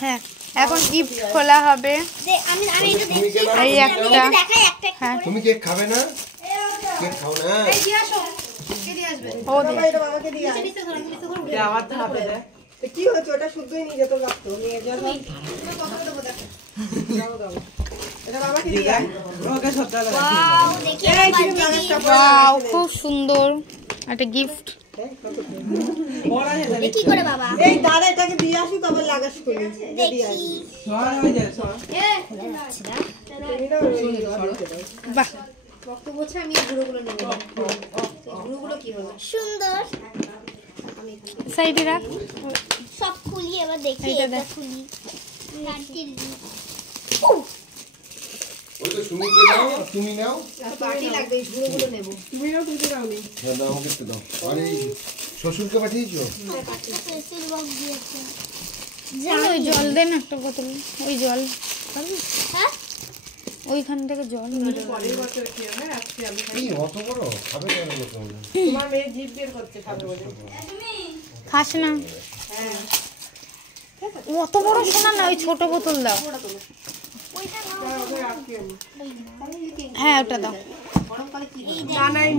হ্যাঁ এখন গিফট খোলা হবে। এই একটা। হ্যাঁ তুমি কেক খাবে না? কেক খাও না? ও দে বাবাকে দিয়ে আবার তো হাতে দে। কি হচ্ছে ওটা শুদ্ধই নিয়ে যেত লাগতো নিয়ে যা কত দেবো দেখো এটা বাবাকে দিয়ে ওকে সত্য লাগা ওয়াও খুব সুন্দর একটা গিফট। কি করে বাবা এই দাঁড়া এটাকে দিয়ে আসি তবে লাগাস করি দিয়ে আসি দেখি বাহ বক্তব্য হচ্ছে আমি এই গুঁড়োগুলো নেব। গুঁড়োগুলো কি হবে? সুন্দর সাইডে রাখ। সব খুলি এবার দেখি এইটা এটা দেখ। খুলি ওই তো সুমিকে দাও, তুমি নাও। পার্টি লাগবে, এই গুঁড়োগুলো নেব। তুমি নাও তুমি দাওনি হ্যাঁ দাও, আমাকে একটু দাও। আর এই শ্বশুরকে পাঠিয়েছো? পেন্সিল বক্স দিয়েছে ওই জল দেন একটা বোতল। ওই জল হ্যাঁ ওইখান থেকে জল পরের বছর কি হবে আজকে আমি এই অত বড় খাবে কেন তোমরা? তোমার মেয়ে জিভ বের করতে খাবে বলে খাস না অত বড় শোনা না, ওই ছোট বোতল দাও। হ্যাঁ ওটা দাও। না না এই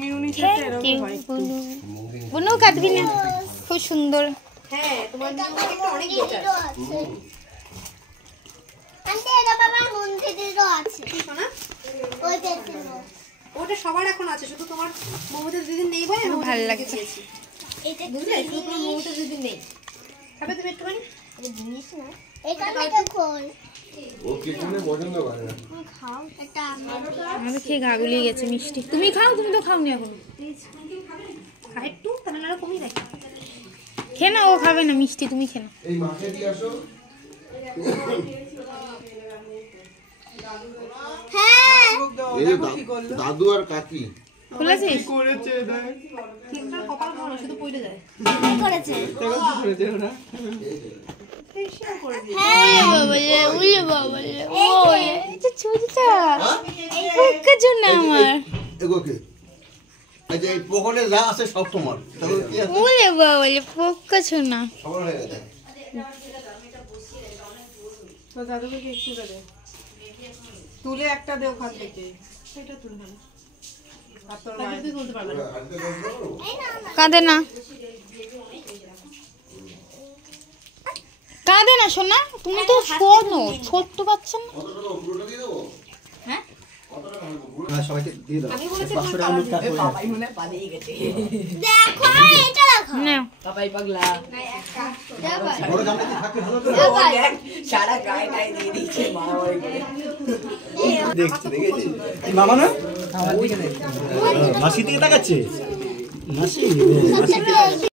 মিউনিসের এরকম হয় বুনু কাটবি না, খুব সুন্দর। হ্যাঁ, তোমার নিয়মটা অনেক বেটার। আন্টি এটা বাবা নুন দিদিরও আছে শোনা? ওই পেন্সিল ওটা সবার এখন আছে, শুধু তোমার মমতা দিদির নেই বলে আমি ভালো লাগছে। এটা বুঝলে, শুধু তোমার মমতা দিদির নেই। খাবে তুমি একটুখানি? জিনিস না এটা এটা খোল ও কিছু পছন্দ করে না। তুমি খাও এটা আমাদের খেয়ে গা গুলিয়ে গেছে মিষ্টি। তুমি খাও, তুমি তো খাওনি এখনো। খা একটু, তাহলে না কমই রাখি। খেয়ে না, ও খাবে না মিষ্টি, তুমি খেয়ে না। এই মাকে দিয়ে আসো। হ্যাঁ এই যে দাদু আর কাকি। খুলেছিস? করেছে দেখ কেকটার কপাল ভালো, শুধু পড়ে যায়। কি করেছে দেখো কি করেছে ওরা ফেসিয়াল করে দিই। হ্যাঁ বাবালে উলে বাবালে ওই এটা ছুরিটা ফুক্কা জন্য আমার এগোকে আচ্ছা, এই পকেটে যা আছে সব তোমার। তাহলে কি আছে? উলে বাবালে ফুক্কা শোনা। সবার হয়ে গেছে। তো দাদুকে কেক তুলে দে তুলে একটা দেও খাত থেকে সেটা তুলবে না। আর তোর তাহলে তুই তুলতে পারবে না। হাতে ধরো। কাঁদে না, কাঁদে না শোনা, তুমি তো শোনো ছোট্ট বাচ্চা না। কত টাকা পুরোটা দিয়ে দেবো? হ্যাঁ কত টাকা হবে? সবাইকে দিয়ে দাও আমি বলেছি 500 টাকা নোট কাট করে দাও। দেখো এটা দেখো না পাপাই পাগলা বড় জামা কি থাকতে ভালো তো সারা গায়ে গায়ে দিয়ে দিচ্ছে মা ওই দেখছি দেখেছি এই মামা না আমার দিকে মাসি দিকে তাকাচ্ছে মাসি